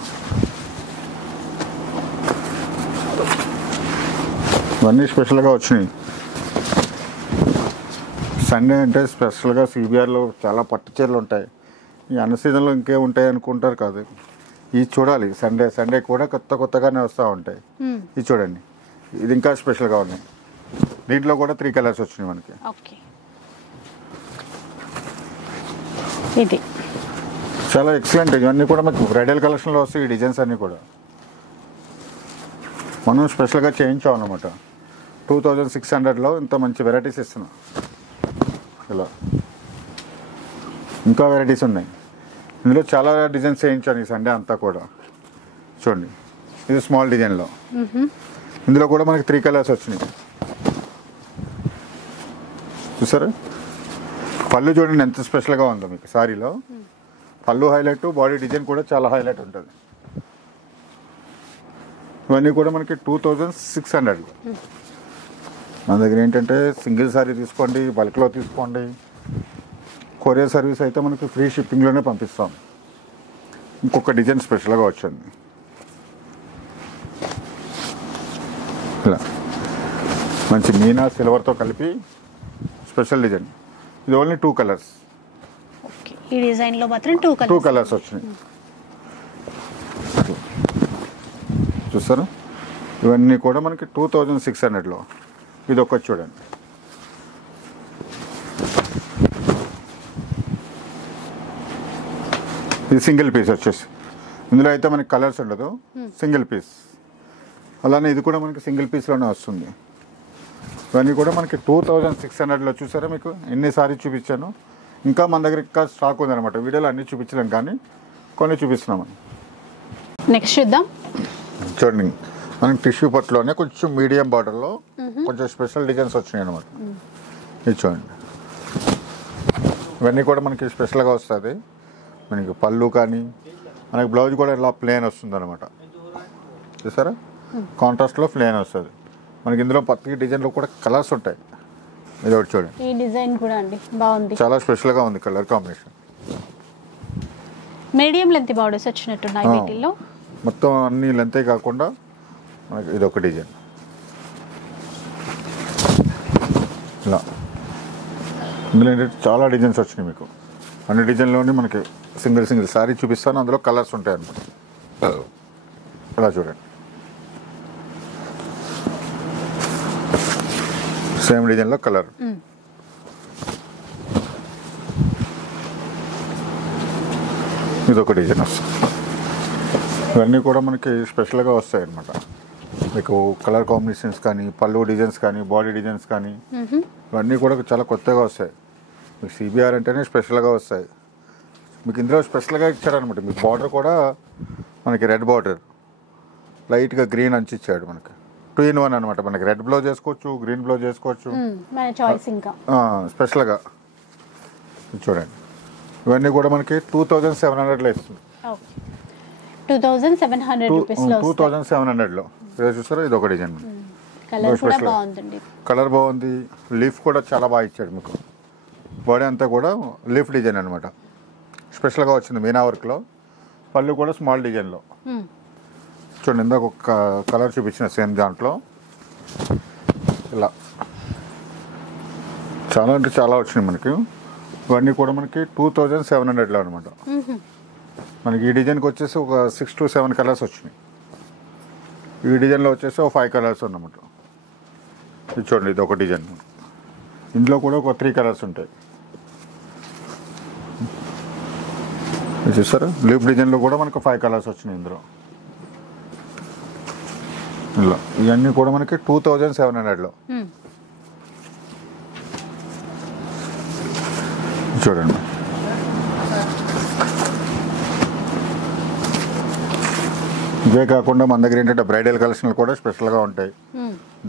ఇవన్నీ స్పెషల్గా వచ్చినాయి. సండే అంటే స్పెషల్గా సిబిఆర్లో చాలా పట్టు చీరలు ఉంటాయి. ఈ అన్న సీజన్లో ఇంకే ఉంటాయి అనుకుంటారు కాదు. ఇది చూడాలి, సండే కూడా కొత్తగానే వస్తూ ఉంటాయి. ఇది చూడండి, ఇది ఇంకా స్పెషల్గా ఉన్నాయి. దీంట్లో కూడా 3 కలర్స్ వచ్చినాయి మనకి. ఓకే, ఇది చాలా ఎక్సలెంట్. ఇవన్నీ కూడా మనకి బ్రైడల్ కలెక్షన్లో వస్తాయి. ఈ డిజైన్స్ అన్నీ కూడా మనం స్పెషల్గా చేయించామన్నమాట. 2600లో ఇంత మంచి వెరైటీస్ ఇస్తున్నాం. ఇలా ఇంకా వెరైటీస్ ఉన్నాయి. ఇందులో చాలా డిజైన్స్ చేయించాను ఈ సండే అంతా కూడా. చూడండి, ఇది స్మాల్ డిజైన్లో. ఇందులో కూడా మనకి 3 కలర్స్ వచ్చినాయి. చూసారా, పళ్ళు చూడండి ఎంత స్పెషల్గా ఉందో మీకు. సారీలో పళ్ళు హైలైట్, బాడీ డిజైన్ కూడా చాలా హైలైట్ ఉంటుంది. ఇవన్నీ కూడా మనకి 2600. మన దగ్గర ఏంటంటే సింగిల్ సారీ తీసుకోండి, బల్క్లో తీసుకోండి. కొరియర్ సర్వీస్ అయితే మనకి ఫ్రీ షిప్పింగ్లోనే పంపిస్తాం. ఇంకొక డిజైన్ స్పెషల్గా వచ్చింది. ఇలా మంచి మీనా సిల్వర్తో కలిపి స్పెషల్ డిజైన్. ఇది ఓన్లీ 2 కలర్స్. ఓకే, ఈ డిజైన్లో మాత్రం 2 కలర్స్ వచ్చినాయి. చూస్తారా, ఇవన్నీ కూడా మనకి 2600లో. ఇది ఒకటి చూడండి, ఇది సింగిల్ పీస్ వచ్చేసి. ఇందులో అయితే మనకి కలర్స్ ఉండదు, సింగిల్ పీస్. అలానే ఇది కూడా మనకి సింగిల్ పీస్లోనే వస్తుంది. ఇవన్నీ కూడా మనకి 2600లో. చూసారా, మీకు ఎన్నిసార్లు చూపించాను. ఇంకా మన దగ్గర ఇంకా స్టాక్ ఉందన్నమాట. వీడియోలో అన్నీ చూపించలేం కానీ కొన్ని చూపిస్తున్నామని. నెక్స్ట్ చూద్దాం. చూడండి, మనకి టిష్యూ పట్టులోనే కొంచెం మీడియం బార్డర్లో కొంచెం స్పెషల్ డిజైన్స్ వచ్చినాయి అనమాట. ఇది చూడండి, ఇవన్నీ కూడా మనకి స్పెషల్గా వస్తుంది. మనకి పళ్ళు కానీ, మనకి బ్లౌజ్ కూడా ఇలా ప్లేన్ వస్తుంది అనమాట. చూసారా, కాంట్రాస్ట్లో ప్లేన్ వస్తుంది మనకి. ఇందులో ప్రతి డిజైన్లో కూడా కలర్స్ ఉంటాయి. ఇది ఒకటి చూడండి, ఈ డిజైన్ కూడా అండి బాగుంది, చాలా స్పెషల్గా ఉంది colour combination. Medium length borders వచ్చినట్టున్నాయి వీటిల్లో. మొత్తం అన్ని లెంతే కాకుండా మనకి ఇది ఒక డిజైన్. ఇలా ఇందులో ఏంటంటే చాలా డిజైన్స్ వచ్చినాయి మీకు. అన్ని డిజైన్లోని మనకి సింగిల్ సారీ చూపిస్తాను. అందులో కలర్స్ ఉంటాయి అన్నమాట. ఇలా చూడండి, సేమ్ డిజైన్లో కలర్. ఇది ఒక డిజైన్ వస్తుంది. ఇవన్నీ కూడా మనకి స్పెషల్గా వస్తాయి అన్నమాట. మీకు కలర్ కాంబినేషన్స్ కానీ, పళ్ళు డిజైన్స్ కానీ, బాడీ డిజైన్స్ కానీ ఇవన్నీ కూడా చాలా కొత్తగా వస్తాయి. మీకు సిబిఆర్ అంటేనే స్పెషల్గా వస్తాయి. మీకు ఇందులో స్పెషల్గా ఇచ్చాడనమాట. మీకు బార్డర్ కూడా మనకి రెడ్ బార్డర్, లైట్గా గ్రీన్ అంచి ఇచ్చాడు మనకి. 2 in 1 అనమాట. మనకి రెడ్ బ్లౌజ్ చేసుకోవచ్చు, గ్రీన్ బ్లౌజ్ చేసుకోవచ్చు, మన చాయిస్. ఇంకా స్పెషల్గా చూడండి, ఇవన్నీ కూడా మనకి 2700లో ఇస్తుంది. 2700 రూపీస్లో 2700లో ఇది చూసారా, ఇది ఒక డిజైన్. కలర్ కూడా బాగుందండి. కలర్ బాగుంది, లీఫ్ కూడా చాలా బాగా ఇచ్చాడు మీకు. బాడీ అంతా కూడా లీఫ్ డిజైన్ అనమాట, స్పెషల్గా వచ్చింది మీనా వర్క్లో. పళ్ళు కూడా స్మాల్ డిజైన్లో. చూడండి, ఇందాక ఒక కలర్ చూపించిన సేమ్ దాంట్లో ఇలా చాలా అంటే చాలా వచ్చినాయి మనకి. ఇవన్నీ కూడా మనకి 2700లో అనమాట. మనకి ఈ డిజైన్కి వచ్చేసి ఒక 6 to 7 కలర్స్ వచ్చినాయి. ఈ డిజైన్లో వచ్చేసి ఒక 5 కలర్స్ అన్నమాట. ఇది చూడండి, ఇది ఒక డిజైన్. ఇందులో కూడా ఒక 3 కలర్స్ ఉంటాయి. ఇది చూసారా, లీఫ్ డిజైన్లో కూడా మనకు 5 కలర్స్ వచ్చినాయి ఇందులో. ఇలా ఇవన్నీ కూడా మనకి 2700లో. చూడండి, ఇవే కాకుండా మన దగ్గర ఏంటంటే బ్రైడల్ కలెక్షన్లు కూడా స్పెషల్గా ఉంటాయి.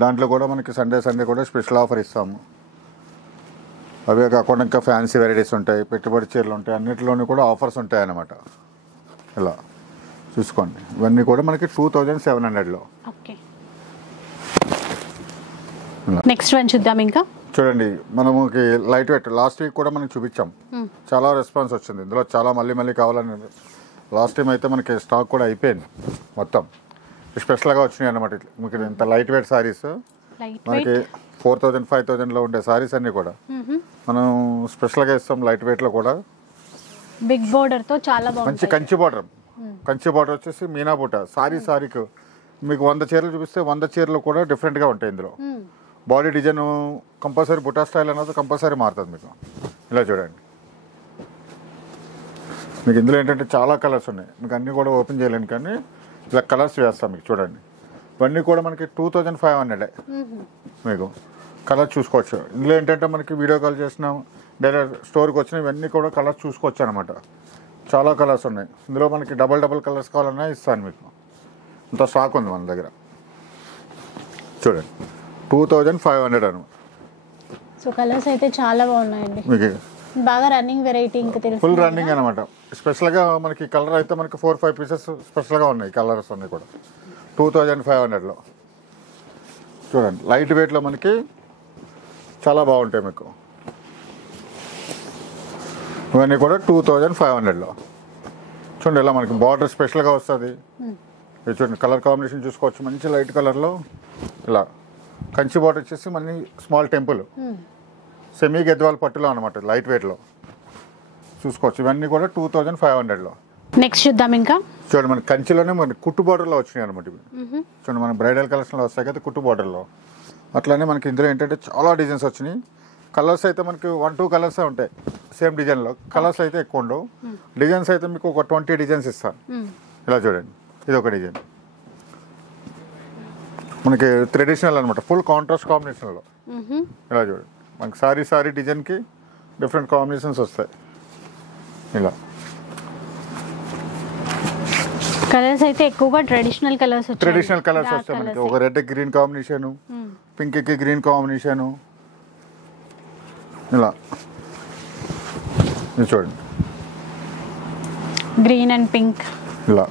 దాంట్లో కూడా మనకి సండే కూడా స్పెషల్ ఆఫర్ ఇస్తాము. అవే కాకుండా ఇంకా ఫ్యాన్సీ వెరైటీస్ ఉంటాయి, పెట్టుబడి చీరలు ఉంటాయి, అన్నిటిలోనూ కూడా ఆఫర్స్ ఉంటాయి అన్నమాట. ఇలా చూసుకోండి, ఇవన్నీ కూడా మనకి 2700లో. నెక్స్ట్ వన్ చూద్దాం. ఇంకా చూడండి, మనకి లైట్ వెయిట్ లాస్ట్ వీక్ కూడా మనకి చూపించాం, చాలా రెస్పాన్స్ వచ్చింది. ఇందులో చాలా మళ్ళీ కావాలని. లాస్ట్ టైం అయితే మనకి స్టాక్ కూడా అయిపోయింది మొత్తం. స్పెషల్గా వచ్చినాయి అన్నమాట. మీకు ఇంత లైట్ వెయిట్ సారీస్ మనకి 4000, 5000లో ఉండే సారీస్ అన్ని కూడా మనం స్పెషల్గా ఇస్తాం. లైట్ వెయిట్లో కూడా బిగ్ బోర్డర్ తో చాలా బాగుంది. మంచి కంచి బార్డర్ వచ్చేసి మీనా బూట. సారీకి మీకు 100 చీరలు చూపిస్తే 100 చీరలు కూడా డిఫరెంట్గా ఉంటాయి. ఇందులో బాడీ డిజైన్ కంపల్సరీ బుటా స్టైల్ అనేది కంపల్సరీ మారుతుంది మీకు. ఇలా చూడండి, మీకు ఇందులో ఏంటంటే చాలా కలర్స్ ఉన్నాయి. మీకు అన్నీ కూడా ఓపెన్ చేయలేను, కానీ ఇలా కలర్స్ వేస్తాం మీకు. చూడండి, ఇవన్నీ కూడా మనకి 2500 మీకు కలర్ చూసుకోవచ్చు. ఇందులో ఏంటంటే మనకి వీడియో కాల్ చేసినాం, డైరెక్ట్ స్టోర్కి వచ్చిన ఇవన్నీ కూడా కలర్స్ చూసుకోవచ్చు అనమాట. చాలా కలర్స్ ఉన్నాయి ఇందులో. మనకి డబల్ కలర్స్ కావాలన్నా ఇస్తాను మీకు. ఇంత స్టాక్ ఉంది మన దగ్గర. చూడండి, 2500 అనమాట. సో కలర్స్ అయితే చాలా బాగున్నాయండి. మీకు బాగా రన్నింగ్ వెరైటీ, ఇంకా తెలుసు ఫుల్ రన్నింగ్ అనమాట. స్పెషల్గా మనకి కలర్ అయితే మనకి 4-5 పీసెస్ స్పెషల్గా ఉన్నాయి. కలర్స్ ఉన్నాయి కూడా 2500లో. చూడండి, లైట్ వెయిట్లో మనకి చాలా బాగుంటాయి మీకు. ఇవన్నీ కూడా 2500లో. చూడండి, ఇలా మనకి బార్డర్ స్పెషల్గా వస్తుంది. ఇది చూడండి, కలర్ కాంబినేషన్ చూసుకోవచ్చు. మంచి లైట్ కలర్లో ఇలా కంచి బార్డర్ వచ్చేసి మళ్ళీ స్మాల్ టెంపుల్ సెమీ గద్వాల్ పట్టులో అనమాట, లైట్ వెయిట్లో చూసుకోవచ్చు. ఇవన్నీ కూడా 2500లో. నెక్స్ట్ చూద్దాం. ఇంకా చూడండి, మన కంచిలోనే మన కుట్టు బార్డర్లో వచ్చినాయి అనమాట ఇవి. చూడండి, మన బ్రైడల్ కలెక్షన్లో వస్తాయి కదా కుట్టు బార్డర్లో. అట్లానే మనకి ఇందులో ఏంటంటే చాలా డిజైన్స్ వచ్చినాయి. కలర్స్ అయితే మనకి 1-2 కలర్సే ఉంటాయి సేమ్ డిజైన్లో. కలర్స్ అయితే ఎక్కువ ఉండవు. డిజైన్స్ అయితే మీకు ఒక 20 డిజైన్స్ ఇస్తాను. ఇలా చూడండి, ఇది ఒక డిజైన్ మనకి ట్రెడిషనల్ అనమాట, ఫుల్ కాంట్రాస్ట్ కాంబినేషన్లో. ఇలా చూడండి, మనకి సారీ డిజైన్కి డిఫరెంట్ కాంబినేషన్స్ వస్తాయి. ఇలా కలర్స్ అయితే ఎక్కువగా ట్రెడిషనల్ కలర్స్ వస్తాయి మనకి. ఒక రెడ్ గ్రీన్ కాంబినేషన్, పింక్ కి గ్రీన్ కాంబినేషన్. ఇలా ఇది చూడండి, గ్రీన్ అండ్ పింక్. ఇలా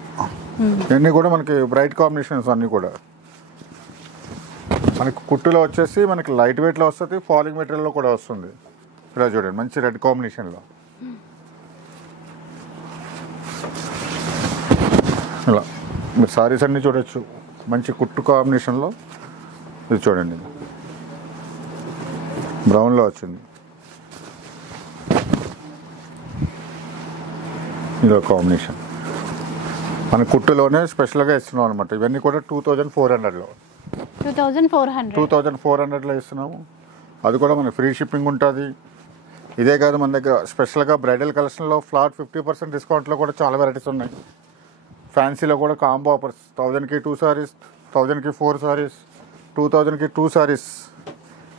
ఇవన్నీ కూడా మనకి బ్రైట్ కాంబినేషన్స్ అన్నీ కూడా. మనకి కుట్టులో వచ్చేసి మనకి లైట్ వెయిట్లో వస్తుంది, ఫాలింగ్ మెటీరియల్లో కూడా వస్తుంది. ఇలా చూడండి, మంచి రెడ్ కాంబినేషన్లో. ఇలా మీరు సారీస్ అన్నీ చూడొచ్చు, మంచి కుట్టు కాంబినేషన్లో. ఇది చూడండి, బ్రౌన్లో వచ్చింది. ఇదో కాంబినేషన్ మన కుట్టులోనే స్పెషల్గా ఇస్తున్నాం అనమాట. ఇవన్నీ కూడా 2400లో. 2400లో ఇస్తున్నాము. అది కూడా మన ఫ్రీ షిప్పింగ్ ఉంటుంది. ఇదే కాదు, మన దగ్గర స్పెషల్గా బ్రైడల్ కలెక్షన్లో ఫ్లాట్ 50% డిస్కౌంట్లో కూడా చాలా వెరైటీస్ ఉన్నాయి. ఫ్యాన్సీలో కూడా కాంబో ఆఫర్స్ 1000కి 2 సారీస్, 1000కి 4 సారీస్, 2000కి 2 సారీస్.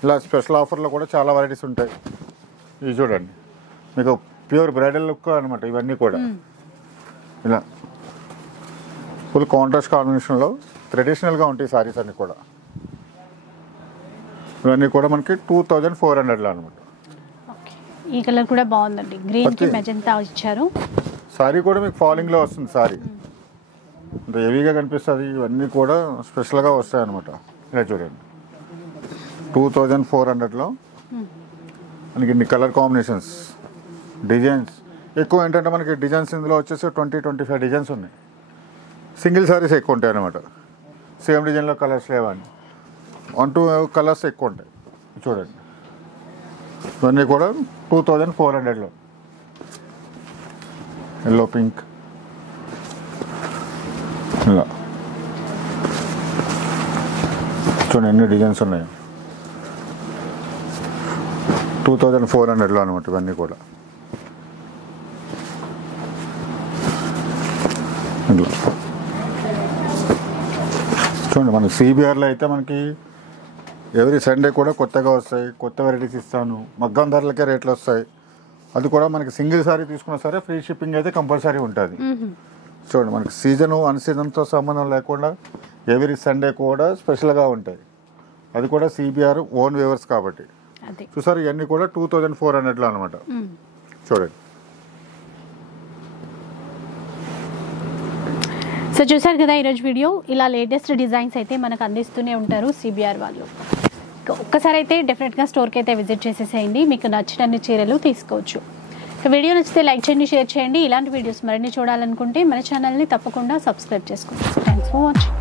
ఇలా స్పెషల్ ఆఫర్లో కూడా చాలా వెరైటీస్ ఉంటాయి. ఇవి చూడండి, మీకు ప్యూర్ బ్రైడల్ లుక్ అనమాట. ఇవన్నీ కూడా ఇలా ఫుల్ కాంట్రాస్ట్ కాంబినేషన్లో ట్రెడిషనల్గా ఉంటాయి సారీస్ అన్నీ కూడా. ఇవన్నీ కూడా మనకి 2400లో అనమాట. ఈ కలర్ కూడా బాగుందండి, గ్రీన్ కి మెజంతా ఇచ్చారు. సారీ కూడా మీకు ఫాలింగ్లో వస్తుంది సారీ. ఇంత హెవీగా కనిపిస్తుంది. ఇవన్నీ కూడా స్పెషల్గా వస్తాయి అనమాట. ఇలా చూడండి 2400లో మనకి ఇన్ని కలర్ కాంబినేషన్స్, డిజైన్స్ ఎక్కువ. ఏంటంటే మనకి డిజైన్స్ ఇందులో వచ్చేసి 20-25 డిజైన్స్ ఉన్నాయి. సింగిల్ సారీస్ ఎక్కువ ఉంటాయి అనమాట. సేమ్ డిజైన్లో కలర్స్ లేవని 1-2 కలర్స్ ఎక్కువ ఉంటాయి. చూడండి ఇవన్నీ కూడా 2400లో. ఎల్లో పింక్ ఇలా చూడండి ఎన్ని డిజైన్స్ ఉన్నాయి. 2400లో అనమాట ఇవన్నీ కూడా. ఇలా చూడండి మనకి సిబిఆర్లో అయితే మనకి ఎవ్రీ సండే కూడా కొత్తగా వస్తాయి, కొత్త వెరైటీస్ ఇస్తాను. మగ్గం ధరలకే రేట్లు వస్తాయి. అది కూడా మనకి సింగిల్ సారీ తీసుకున్నా సరే ఫ్రీ షిప్పింగ్ అయితే కంపల్సరీ ఉంటుంది. చూడండి మనకి సీజను అన్ సీజన్తో సంబంధం లేకుండా ఎవ్రీ సండే కూడా స్పెషల్గా ఉంటాయి. అది కూడా సిబిఆర్ ఓన్ వేవర్స్ కాబట్టి. చూసారు ఇవన్నీ కూడా 2400లో అనమాట. చూడండి. సో చూసారు కదా ఈరోజు వీడియో. ఇలా లేటెస్ట్ డిజైన్స్ అయితే మనకు అందిస్తూనే ఉంటారు సిబిఆర్ వాళ్ళు. ఒక్కసారి అయితే డెఫినెట్గా స్టోర్కి అయితే విజిట్ చేసేసేయండి. మీకు నచ్చినన్ని చీరలు తీసుకోవచ్చు. వీడియో నచ్చితే లైక్ చేయండి, షేర్ చేయండి. ఇలాంటి వీడియోస్ మరిన్ని చూడాలనుకుంటే మన ఛానల్ని తప్పకుండా సబ్స్క్రైబ్ చేసుకోండి. Thanks for watching.